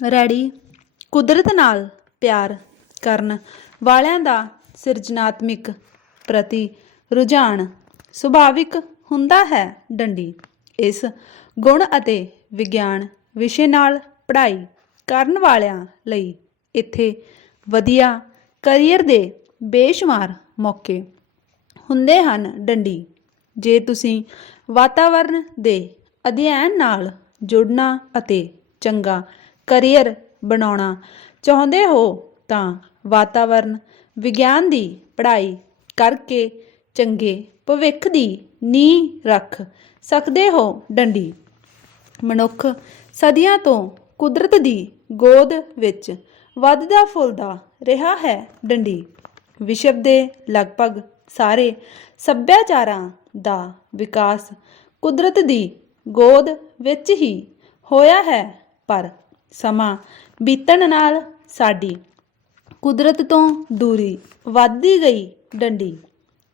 ਰੈੜੀ ਕੁਦਰਤ ਨਾਲ ਪਿਆਰ ਕਰਨ ਵਾਲਿਆਂ ਦਾ ਸਿਰਜਣਾਤਮਿਕ ਪ੍ਰਤੀ ਰੁਝਾਨ ਸੁਭਾਵਿਕ ਹੁੰਦਾ ਹੈ ਡੰਡੀ। ਇਸ ਗੁਣ ਅਤੇ ਵਿਗਿਆਨ ਵਿਸ਼ੇ ਨਾਲ ਪੜ੍ਹਾਈ ਕਰਨ ਵਾਲਿਆਂ ਲਈ ਇੱਥੇ ਵਧੀਆ ਕਰੀਅਰ ਦੇ ਬੇਸ਼ੁਮਾਰ ਮੌਕੇ ਹੁੰਦੇ ਹਨ ਡੰਡੀ। ਜੇ ਤੁਸੀਂ ਵਾਤਾਵਰਣ ਦੇ ਅਧਿਐਨ ਨਾਲ ਜੁੜਨਾ ਅਤੇ ਚੰਗਾ ਕਰੀਅਰ ਬਣਾਉਣਾ ਚਾਹੁੰਦੇ ਹੋ ਤਾਂ ਵਾਤਾਵਰਣ ਵਿਗਿਆਨ ਦੀ ਪੜ੍ਹਾਈ ਕਰਕੇ ਚੰਗੇ ਭਵਿੱਖ ਦੀ ਨੀਂਹ ਰੱਖ ਸਕਦੇ ਹੋ, ਡੰਡੀ। ਮਨੁੱਖ ਸਦੀਆਂ ਤੋਂ ਕੁਦਰਤ ਦੀ ਗੋਦ ਵਿੱਚ ਵੱਧਦਾ ਫੁੱਲਦਾ ਰਿਹਾ ਹੈ, ਡੰਡੀ। ਵਿਸ਼ਵ ਦੇ ਲਗਭਗ ਸਾਰੇ ਸੱਭਿਆਚਾਰਾਂ ਦਾ ਵਿਕਾਸ ਕੁਦਰਤ ਦੀ ਗੋਦ ਵਿੱਚ ਹੀ ਹੋਇਆ ਹੈ, ਪਰ ਸਮਾਂ ਬੀਤਣ ਨਾਲ ਸਾਡੀ ਕੁਦਰਤ ਤੋਂ ਦੂਰੀ ਵੱਧਦੀ ਗਈ ਡੰਡੀ।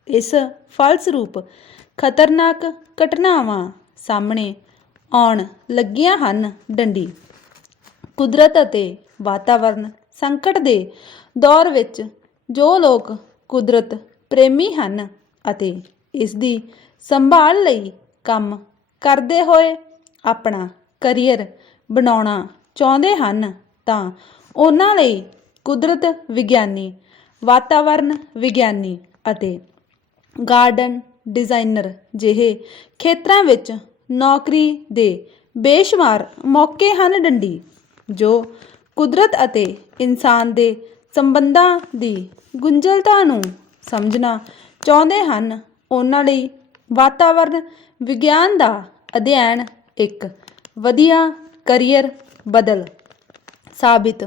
ਇਸ ਫਲਸਰੂਪ ਖਤਰਨਾਕ ਘਟਨਾਵਾਂ ਸਾਹਮਣੇ ਆਉਣ ਲੱਗੀਆਂ ਹਨ ਡੰਡੀ। ਕੁਦਰਤ ਅਤੇ ਵਾਤਾਵਰਣ ਸੰਕਟ ਦੇ ਦੌਰ ਵਿੱਚ ਜੋ ਲੋਕ ਕੁਦਰਤ ਪ੍ਰੇਮੀ ਹਨ ਅਤੇ ਇਸ ਦੀ ਸੰਭਾਲ ਲਈ ਕੰਮ ਕਰਦੇ ਹੋਏ ਆਪਣਾ ਕਰੀਅਰ ਬਣਾਉਣਾ ਚਾਹੁੰਦੇ ਹਨ ਤਾਂ ਉਹਨਾਂ ਲਈ ਕੁਦਰਤ ਵਿਗਿਆਨੀ ਵਾਤਾਵਰਣ ਵਿਗਿਆਨੀ ਅਤੇ ਗਾਰਡਨ ਡਿਜ਼ਾਈਨਰ ਜਿਹੇ ਖੇਤਰਾਂ ਵਿੱਚ ਨੌਕਰੀ ਦੇ ਬੇਸ਼ੁਮਾਰ ਮੌਕੇ ਹਨ ਡੰਡੀ, ਜੋ ਕੁਦਰਤ ਅਤੇ ਇਨਸਾਨ ਦੇ ਸੰਬੰਧਾਂ ਦੀ ਗੁੰਝਲਤਾ ਨੂੰ ਸਮਝਣਾ ਚਾਹੁੰਦੇ ਹਨ। ਉਹਨਾਂ ਲਈ ਵਾਤਾਵਰਣ ਵਿਗਿਆਨ ਦਾ ਅਧਿਐਨ ਇੱਕ ਵਧੀਆ ਕਰੀਅਰ ਬਦਲ, ਸਾਬਿਤ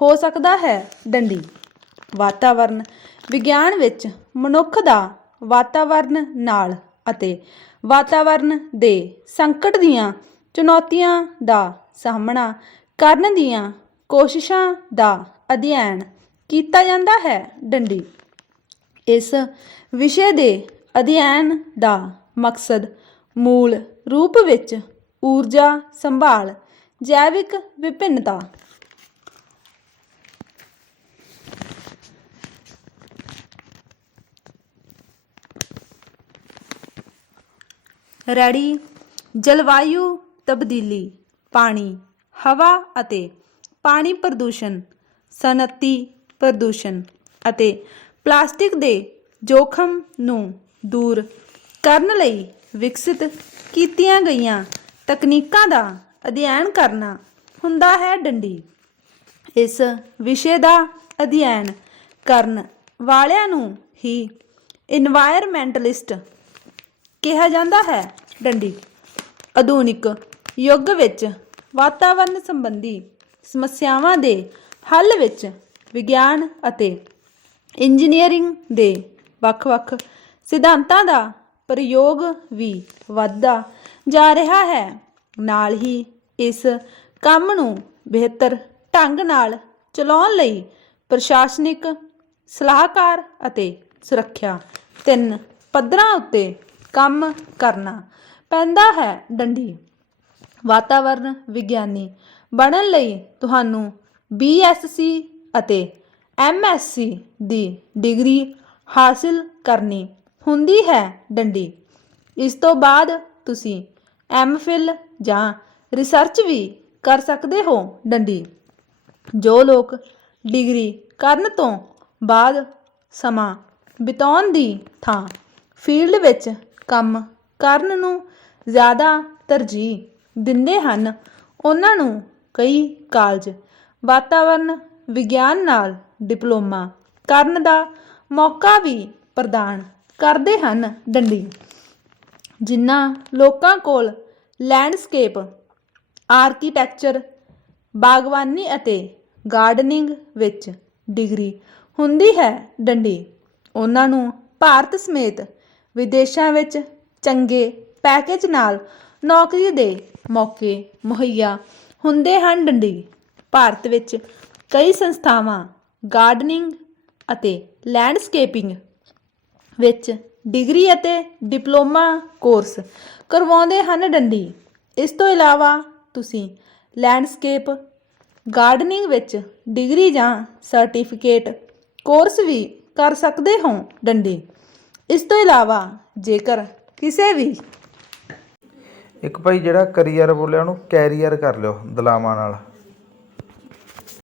ਹੋ ਸਕਦਾ ਹੈ ਡੰਡੀ। ਵਾਤਾਵਰਣ ਵਿਗਿਆਨ ਵਿੱਚ ਮਨੁੱਖ ਦਾ ਵਾਤਾਵਰਣ ਨਾਲ ਅਤੇ ਵਾਤਾਵਰਣ ਦੇ ਸੰਕਟ ਦੀਆਂ ਚੁਣੌਤੀਆਂ ਦਾ ਸਾਹਮਣਾ ਕਰਨ ਦੀਆਂ ਕੋਸ਼ਿਸ਼ਾਂ ਦਾ ਅਧਿਐਨ ਕੀਤਾ ਜਾਂਦਾ ਹੈ ਡੰਡੀ। ਇਸ ਵਿਸ਼ੇ ਦੇ ਅਧਿਐਨ ਦਾ ਮਕਸਦ ਮੂਲ ਰੂਪ ਵਿੱਚ ਊਰਜਾ ਸੰਭਾਲ ਜੈਵਿਕ ਵਿਭਿੰਨਤਾ। ਰੈਡੀ। ਜਲਵਾਯੂ ਤਬਦੀਲੀ, ਪਾਣੀ, ਹਵਾ ਅਤੇ ਪਾਣੀ ਪ੍ਰਦੂਸ਼ਣ, ਸਨਅਤੀ ਪ੍ਰਦੂਸ਼ਣ ਅਤੇ ਪਲਾਸਟਿਕ ਦੇ ਜੋਖਮ ਨੂੰ ਦੂਰ ਕਰਨ ਲਈ ਵਿਕਸਿਤ ਕੀਤੀਆਂ ਗਈਆਂ ਤਕਨੀਕਾਂ ਦਾ ਅਧਿਐਨ ਕਰਨਾ ਹੁੰਦਾ ਹੈ ਡੰਡੀ। ਇਸ ਵਿਸ਼ੇ ਦਾ ਅਧਿਐਨ ਕਰਨ ਵਾਲਿਆਂ ਨੂੰ ਹੀ ਇਨਵਾਇਰਮੈਂਟਲਿਸਟ ਕਿਹਾ ਜਾਂਦਾ ਹੈ ਡੰਡੀ। ਆਧੁਨਿਕ ਯੁੱਗ ਵਿੱਚ ਵਾਤਾਵਰਣ ਸੰਬੰਧੀ ਸਮੱਸਿਆਵਾਂ ਦੇ ਹੱਲ ਵਿੱਚ ਵਿਗਿਆਨ ਅਤੇ ਇੰਜੀਨੀਅਰਿੰਗ ਦੇ ਵੱਖ-ਵੱਖ ਸਿਧਾਂਤਾਂ ਦਾ ਪ੍ਰਯੋਗ ਵੀ ਵੱਧਦਾ ਜਾ ਰਿਹਾ ਹੈ। ਨਾਲ ਹੀ ਇਸ ਕੰਮ ਨੂੰ ਬਿਹਤਰ ਢੰਗ ਨਾਲ ਚਲਾਉਣ ਲਈ ਪ੍ਰਸ਼ਾਸਨਿਕ ਸਲਾਹਕਾਰ ਅਤੇ ਸੁਰੱਖਿਆ ਤਿੰਨ ਪੱਧਰਾਂ ਉੱਤੇ ਕੰਮ ਕਰਨਾ ਪੈਂਦਾ ਹੈ। ਡੰਡੀ ਵਾਤਾਵਰਣ ਵਿਗਿਆਨੀ ਬਣਨ ਲਈ ਤੁਹਾਨੂੰ ਬੀਐਸਸੀ ਅਤੇ ਐਮਐਸਸੀ ਦੀ ਡਿਗਰੀ ਹਾਸਿਲ ਕਰਨੀ ਹੁੰਦੀ ਹੈ। ਡੰਡੀ, ਇਸ ਤੋਂ ਬਾਅਦ ਤੁਸੀਂ ਐਮਫਿਲ ਜਾਂ ਰਿਸਰਚ ਵੀ ਕਰ ਸਕਦੇ ਹੋ ਡੰਡੀ। ਜੋ ਲੋਕ ਡਿਗਰੀ ਕਰਨ ਤੋਂ ਬਾਅਦ ਸਮਾਂ ਬਿਤਾਉਣ ਦੀ ਥਾਂ ਫੀਲਡ ਵਿੱਚ ਕੰਮ ਕਰਨ ਨੂੰ ਜ਼ਿਆਦਾ ਤਰਜੀਹ ਦਿੰਦੇ ਹਨ, ਉਹਨਾਂ ਨੂੰ ਕਈ ਕਾਲਜ ਵਾਤਾਵਰਣ ਵਿਗਿਆਨ ਨਾਲ ਡਿਪਲੋਮਾ ਕਰਨ ਦਾ ਮੌਕਾ ਵੀ ਪ੍ਰਦਾਨ ਕਰਦੇ ਹਨ ਡੰਡੀ। ਜਿਨ੍ਹਾਂ ਲੋਕਾਂ ਕੋਲ ਲੈਂਡਸਕੇਪ ਆਰਕੀਟੈਕਚਰ, ਬਾਗਵਾਨੀ ਅਤੇ ਗਾਰਡਨਿੰਗ ਵਿੱਚ ਡਿਗਰੀ ਹੁੰਦੀ ਹੈ ਡੰਡੀ। ਉਹਨਾਂ ਨੂੰ ਭਾਰਤ ਸਮੇਤ ਵਿਦੇਸ਼ਾਂ ਵਿੱਚ ਚੰਗੇ ਪੈਕੇਜ ਨਾਲ ਨੌਕਰੀ ਦੇ ਮੌਕੇ ਮੁਹੱਈਆ ਹੁੰਦੇ ਹਨ ਡੰਡੀ। ਭਾਰਤ ਵਿੱਚ ਕਈ ਸੰਸਥਾਵਾਂ ਗਾਰਡਨਿੰਗ ਅਤੇ ਲੈਂਡਸਕੇਪਿੰਗ ਵਿੱਚ ਡਿਗਰੀ ਅਤੇ ਡਿਪਲੋਮਾ ਕੋਰਸ ਕਰਵਾਉਂਦੇ ਹਨ ਡੰਡੀ। ਇਸ ਤੋਂ ਇਲਾਵਾ ਤੁਸੀਂ ਲੈਂਡਸਕੇਪ ਗਾਰਡਨਿੰਗ ਵਿੱਚ ਡਿਗਰੀ ਜਾਂ ਸਰਟੀਫਿਕੇਟ ਕੋਰਸ ਵੀ ਕਰ ਸਕਦੇ ਹੋ ਡੰਡੀ। ਇਸ ਤੋਂ ਇਲਾਵਾ ਜੇਕਰ ਕਿਸੇ ਵੀ ਇੱਕ ਭਾਈ ਜਿਹੜਾ ਕਰੀਅਰ ਬੋਲਿਆ ਉਹਨੂੰ ਕੈਰੀਅਰ ਕਰ ਲਿਓ ਦਲਾਵਾਂ ਨਾਲ।